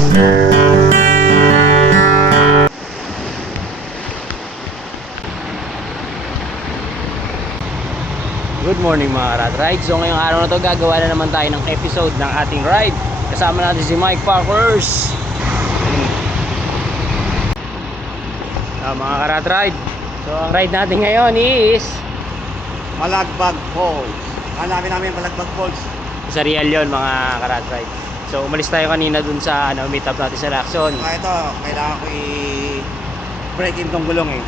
Good morning mga rat ride. So ngayong araw na to gagawa na naman tayo ng episode ng ating ride. Kasama natin si Mike Parkers. Mga karat ride. So ang ride natin ngayon is Malagbag Falls. Hanapin namin Malagbag Falls. sa Real yun mga karat ride. So umalis tayo kanina dun sa meet up natin sa Lacson. Ito, kailangan ko i-break in tong gulong eh.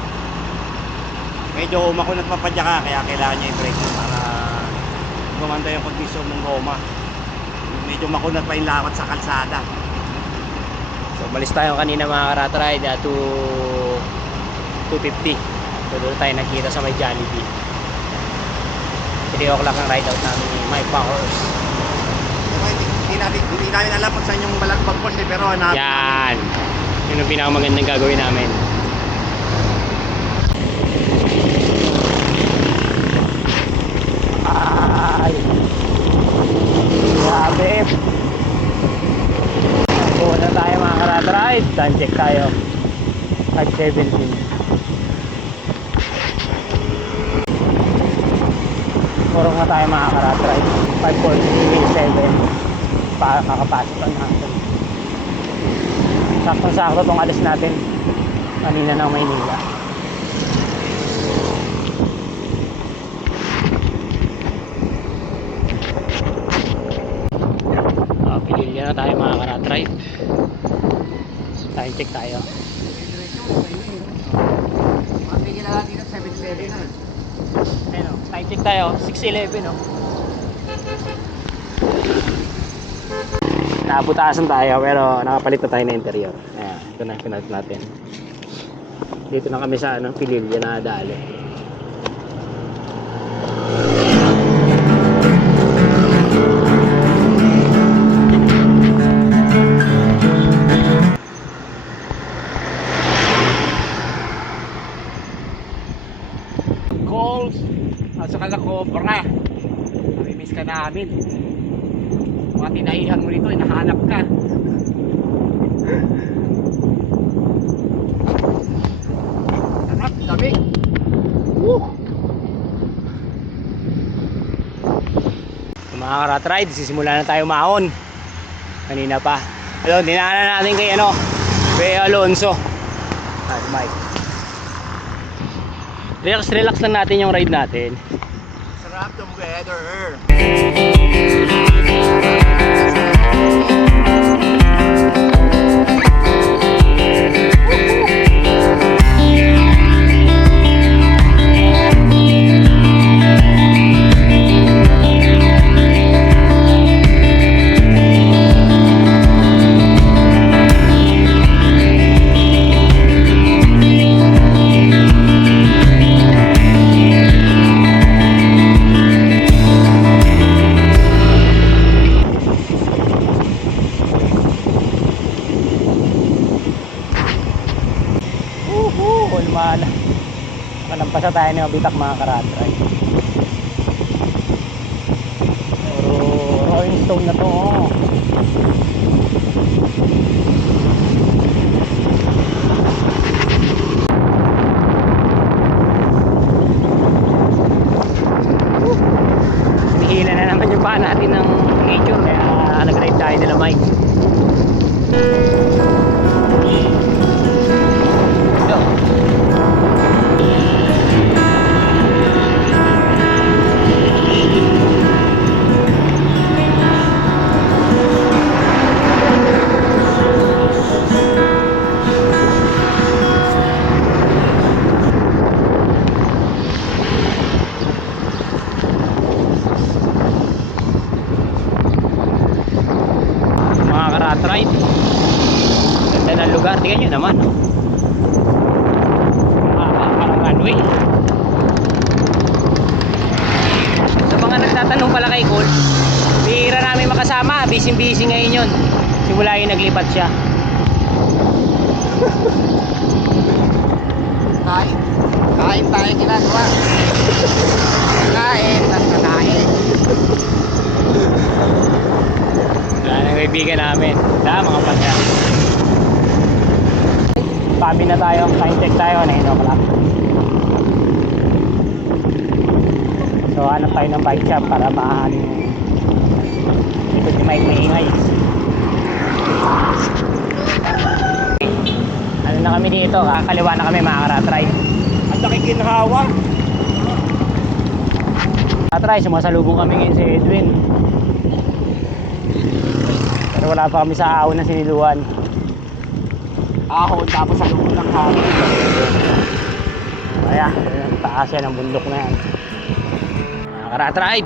Medyo umakunat mapadya ka, kaya kailangan niya i-break in para gumanda yung kondisyon ng goma. Medyo makunat pa yung lakot sa kalsada. So umalis tayo kanina mga karat ride to 250. So doon tayo nakita sa may Jollibee. 3 o'clock ang ride out namin ni Mike Parkers. Hindi namin alam kung saan yung Malagbag Falls eh, pero hanapin Yan. Yun ang pinakamagandang gagawin namin. Ay. Grabe. Buwan na tayo mga karat ride. Time check tayo. 5:17. Purong na tayo mga karat ride. 5:47. Kakapasok lang natin. Sakto-sakto itong alis natin kanina ng Maynila. Pililya na tayo mga karat ride. Time check tayo. Mapigil na natin at 7:7 na. Ayun, time check tayo. 6:11 no. Nabutasan tayo pero nakapalit na tayo ng interior. Ayan, ito na pinalit natin. Dito na kami sa Pililya na dali. Calls at saka na cobra. Namimiss ka namin. Mga tinahihan mo nito, hinahanap ka. Sarap, lamig. Woo! Mga karat ride, sisimula na tayo mahon. Kanina pa. Ayun, dinaanan natin kay Alonso. At Mike. Relax lang natin yung ride natin. Sarap tong weather. Pasa tayo ng bitak mga karat ride. Rolling stone na to. Hihila na naman yung paa natin ng nature kaya nag-ride tayo nila Mike. Ride. Ganda ng lugar, tingnan nyo naman parang runway. Sa mga nagtatanong pala kay Cole, bihira namin makasama, busy ngayon yun simula yung naglipat siya. Kain tayo ginagawa. Kain Yan ang kaibigan namin. Mga pagka Nakabi na tayo, time check tayo, 9 o'clock. So hanap tayo ng bike shop para maahan yung ikot ni Mike maingay. Ano na kami dito, kakaliwa na kami mga karatry. Ang laki ginhawa. Karatry, sumasalubong kami ngayon si Edwin. Pero wala pa kami sa ahon na siniluan. Ahon tapos sa loob ng hangin. Kaya, taas yan ang bundok na yan. Mga karatribe,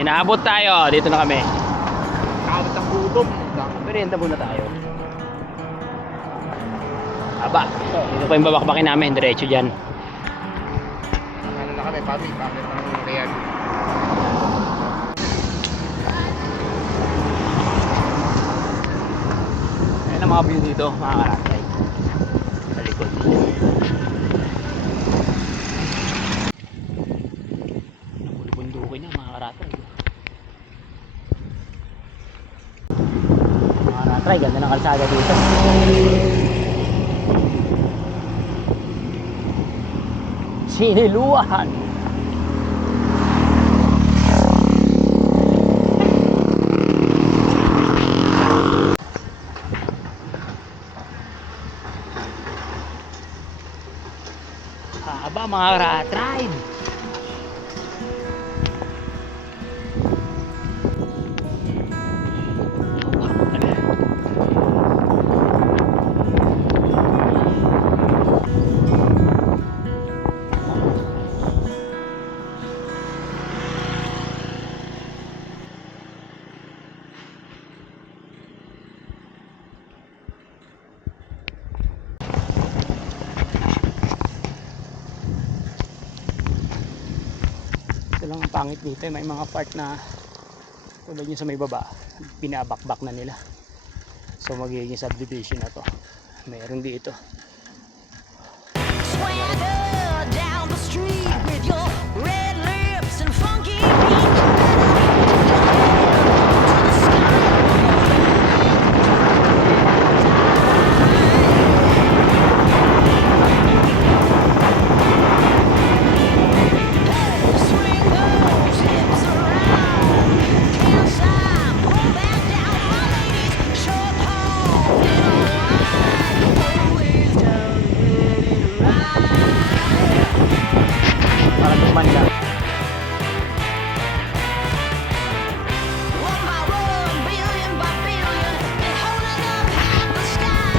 inaabot tayo, dito na kami. Kamot ang gutom. Merienda muna tayo. Aba, dito pa yung babakbakin namin, diretso dyan. Ano na kami, pamit ng Real. Ayan ang mga view dito, mga karatribe. Sa likod. Bundukin na mga karatribe. Mga karatribe, ganda ng kalsada dito. Siniluan. Aba mga karatribe. Ito lang ang pangit dito, may mga part na tulad yun sa may baba, binabakbak na nila. So magiging subdivision na to. Meron dito. Swagger down the street with your red lips and funky beat. Swing those hips around. Can't stop, pull back down, my ladies. Short haul, always down, ready to ride. Para tumanda. One by one, billion by billion, they're holding up half the sky.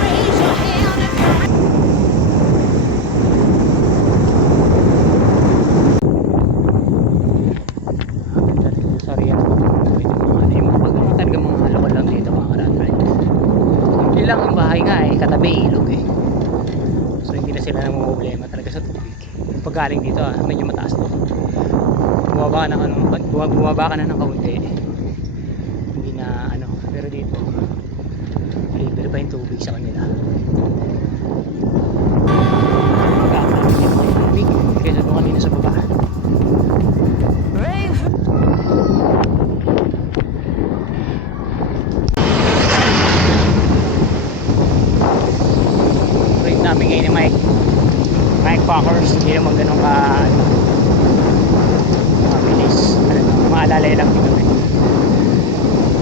Raise your hand if you're Ganda dito sa Rian. Yung mga talaga mga lokal lang dito mga karatribe. Hindi lang ang bahay nga eh, katabi ilog eh. So hindi na sila namumblema talaga sa tubig. Pag galing dito medyo mataas to. Bumaba ka na ng kaunti. Hindi na ano, pero dito libre pa yung tubig sa kanila. Tubig, kaya doon kanina sa baba. brave. Rate namin ngayon ni Mike Packers, hindi naman ganun ka ano, mabilis. Maalalay lang din kami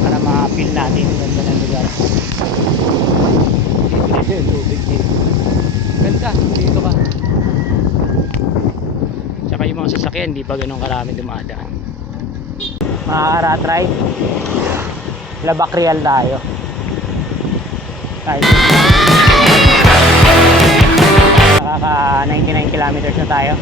para ma-feel natin yung ganda ng lugar. Dito yung tubig dito. Ganda, dito ka. Tsaka yung mga sasakyan, di pa ganun karami dumadaan. Mga karatry, Labak Real tayo. Tayo. Nakaka 99 kilometers na tayo.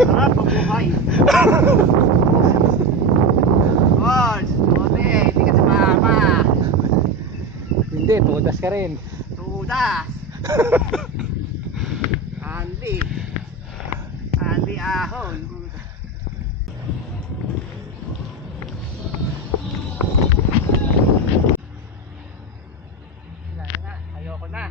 Sarap ang buhay. Boss, hindi ka sa mama. Hindi, tudas ka rin. Tudas. Andy. Andy Ahon. Ayoko na.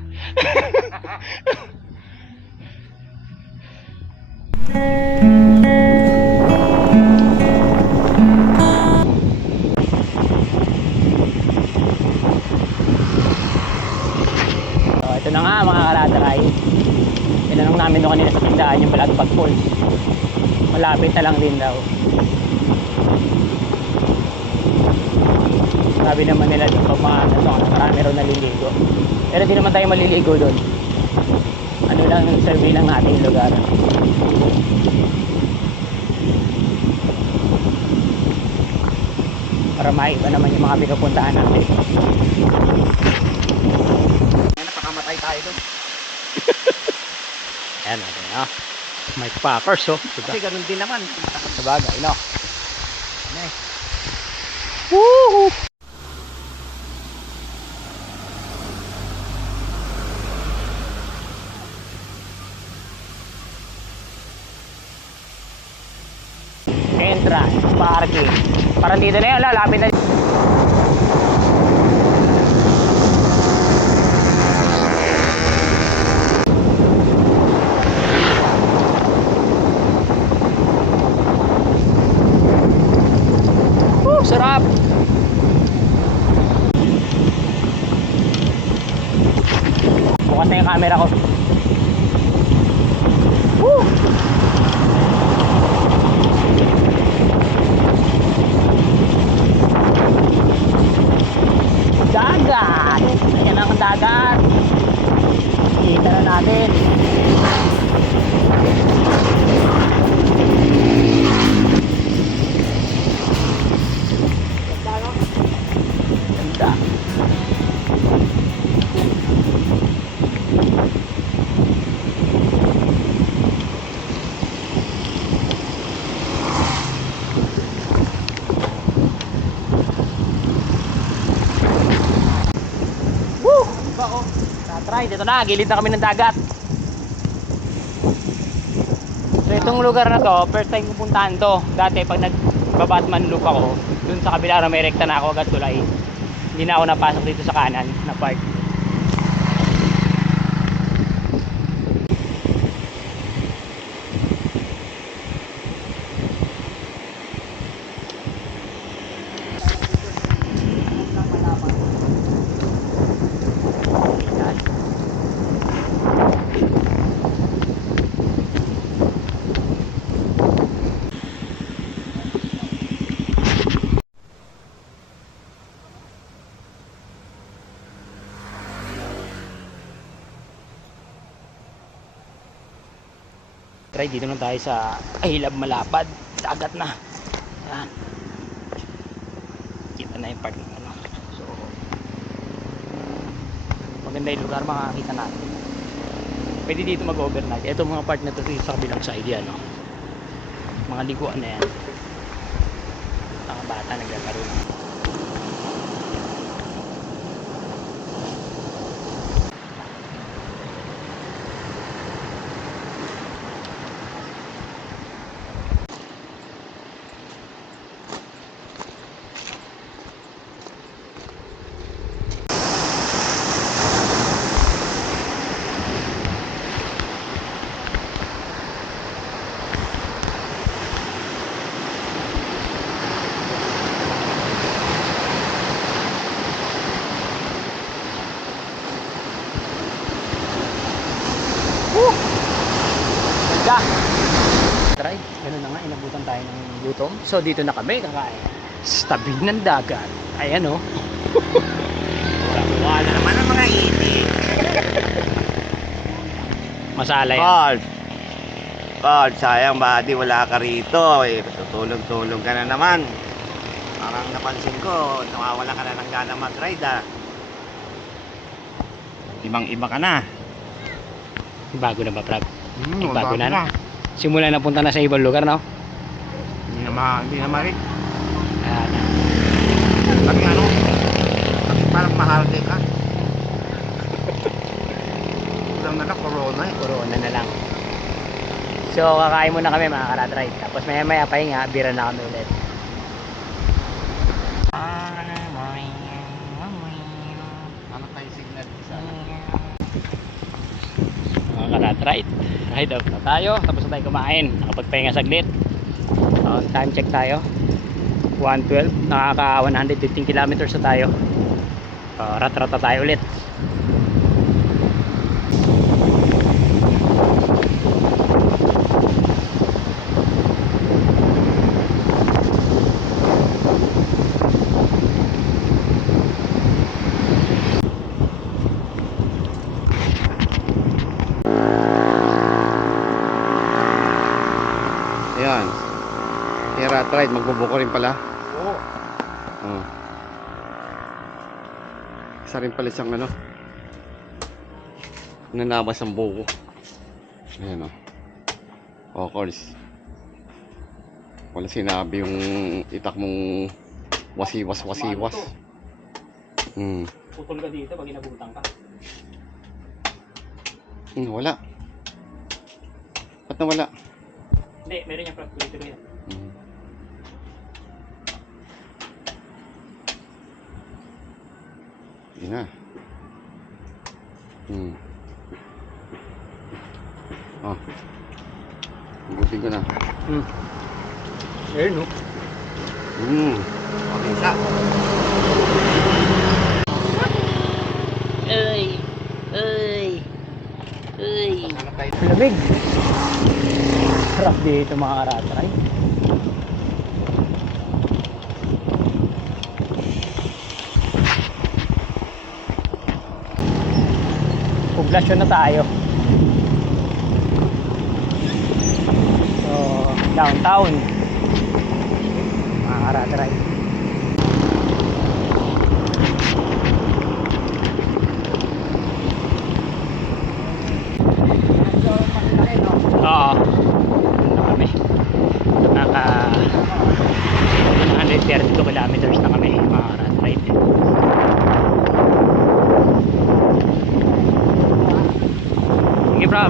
So, ito na nga mga kalatray. Tinanong namin doon kanina sa tindahan yung Balagpag Falls. Malapit na lang din daw. Sabi naman nila doon pag mga marami raw naliligo. Pero di naman tayo maliligo doon. Ano lang, survey lang natin yung lugar. Para maiba naman yung mga pinupuntahan natin. Napakamatay tayo doon. Ayan natin, no? May packers, oh. Diba? Kasi ganun din naman. Sabagay, no? Nice. Woohoo! Entrance, parking. Parang dito na yun, lalapit na. Sarap! Bukas na yung camera ko. Woo! Dagat! Ayan ang dagat! Kita na natin. Ganda. Woo! Diba oh? Try, dito na, gilid na kami ng dagat. So itong lugar na to, first time pupuntahan to. Dati pag nagbabatman loop ako, dun sa kabila na may rekta na ako agad tulay. Hindi na ako napasok dito sa kanan na part. Try dito na tayo sa Ahilab Malapad. Dagat na. Ayan. Kita na yung part ng ano. So, maganda yung lugar, makakita natin. Pwede dito mag-overnight. Ito mga part na to sa kabilang side yan. No? Mga liguan na yan. Mga bata naglalaro. Ganda. Try, ganun na nga, inabutan tayo ng gutom. So dito na kami kakain sa tabi ng dagat. Ayan oh. Wala na naman ang mga itik. Masala yan. Carl. Carl, sayang ba di wala ka rito. Eh, tutulog-tulog ka na naman. Parang napansin ko, nawawala ka na ng gana mag-ride ah. Ibang-iba ka na. Bago na ba, Prab? Bago bago na. Simula na punta na sa ibang lugar, no? Hindi na marik. Ayan. Kasi ano, kasi parang mahal din ka. So kakain muna kami mga ka-ride. Tapos maya maya pahinga, bira na kami ulit. Ano tayo signal isa? Mga ka-ride. Ride off na tayo. Tapos na tayo kumain. Nakapagpahinga saglit. Time check tayo. 1:12. Nakaka 115 kilometers na tayo. Rat-rata tayo ulit. Ayan. Kaya rat ride, magbubuko rin pala. Oo. Oh. Isa rin pala siyang ano. Nanabas ang buko. Ayan o. Of course. Wala sinabi yung itak mong wasiwas. Putol ka dito pag inabutan ka. Wala. Ba't nawala? Hindi, meron yung prop. Tuloy-tuloy yan. Hindi na. Oh. Gugutin ko na. Ayun no. Pabisa. Lamig. Sarap dito mga karatray. Poblasyon na tayo. So, downtown. Mga karatray. Oo. Ano kami? Naka 132 kilometers na kami mga rat ride. Sige bro.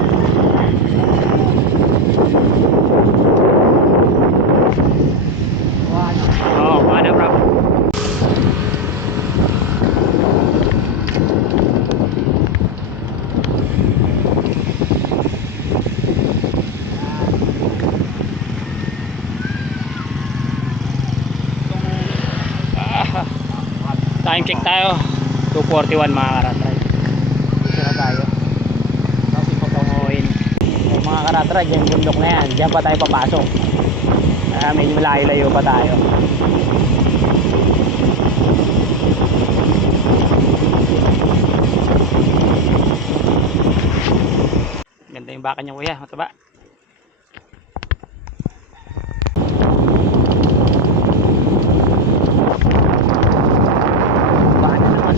Oo, paano bro? Time check tayo 2:41 mga karatray. Dito na tayo kasi patunguhin yung mga karatray. Yung bundok na yan, diyan pa tayo papasok. Medyo malayo-layo pa tayo. Ganda yung baka niya kuya, mataba.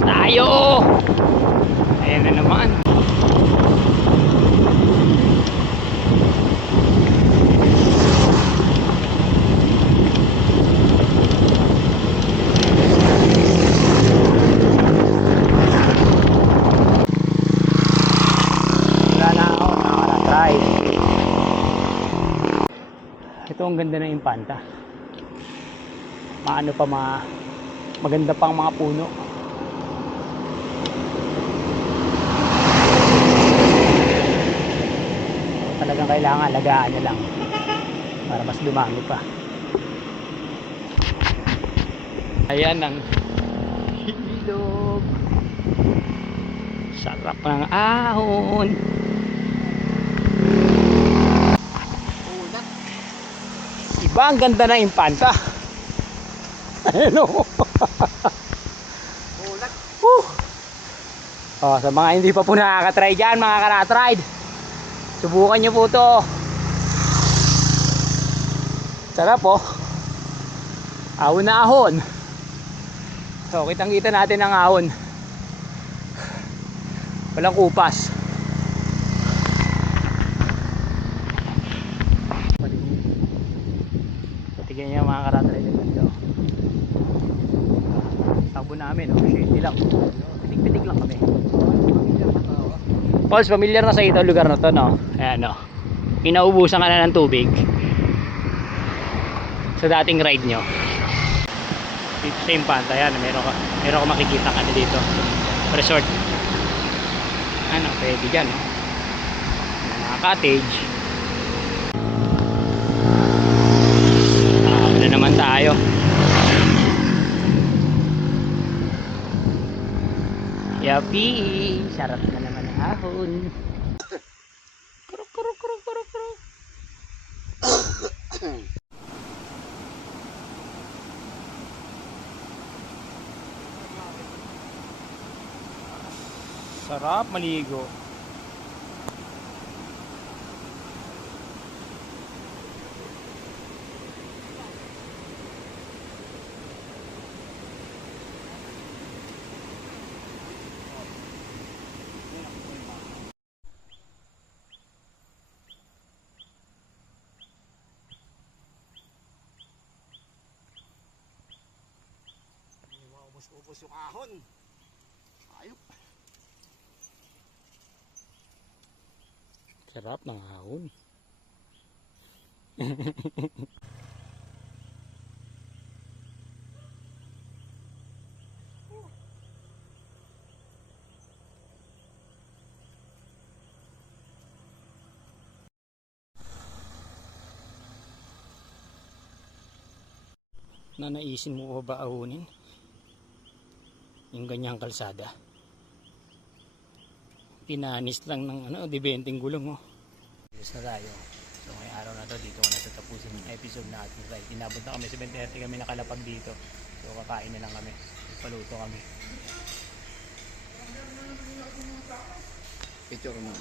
Tayo! Ayan na naman. Wala na ako nakaka-try. Ito ang ganda ng Impanta. Maano pa maganda pang mga puno. Talagang kailangan alagaan na lang para mas dumami pa. Ayan ang ilog. Sarap ng ahon. Iba ang ganda ng Impanta. Ano? Oh, sa mga hindi pa po nakaka-try dyan mga ka-ride, subukan nyo po to. Sarap po. Ahon na ahon. So kitang kita natin ang ahon. Walang kupas. So tignan nyo mga ka-ride dito. Takbo namin, shady lang. Pitik-pitik lang kami. Pauls, familiar na sa ito lugar na to, no? Ayan, no? Inaubusan ka na ng tubig sa dating ride nyo. Dito sa Infanta, yan, meron ka makikita ka dito. Resort. Ano, pwede dyan. Mga cottage. Na naman tayo. Yapi, sarap na naman ang ahon. Kuruk kuruk kuruk kuruk kuruk. Sarap maligo. Ubos yung ahon. Ayop. Sarap ng ahon. Nanaisin mo ba ahunin yung ganyang kalsada? Tinanis lang ng ano, 20 gulong, oh. Bilis na tayo. So ngayong araw na to, dito ko natatapusin yung episode na ating ride. Inabot na kami, 7:30 kami nakalapag dito. So kakain na lang kami. Paluto kami. Picture mo.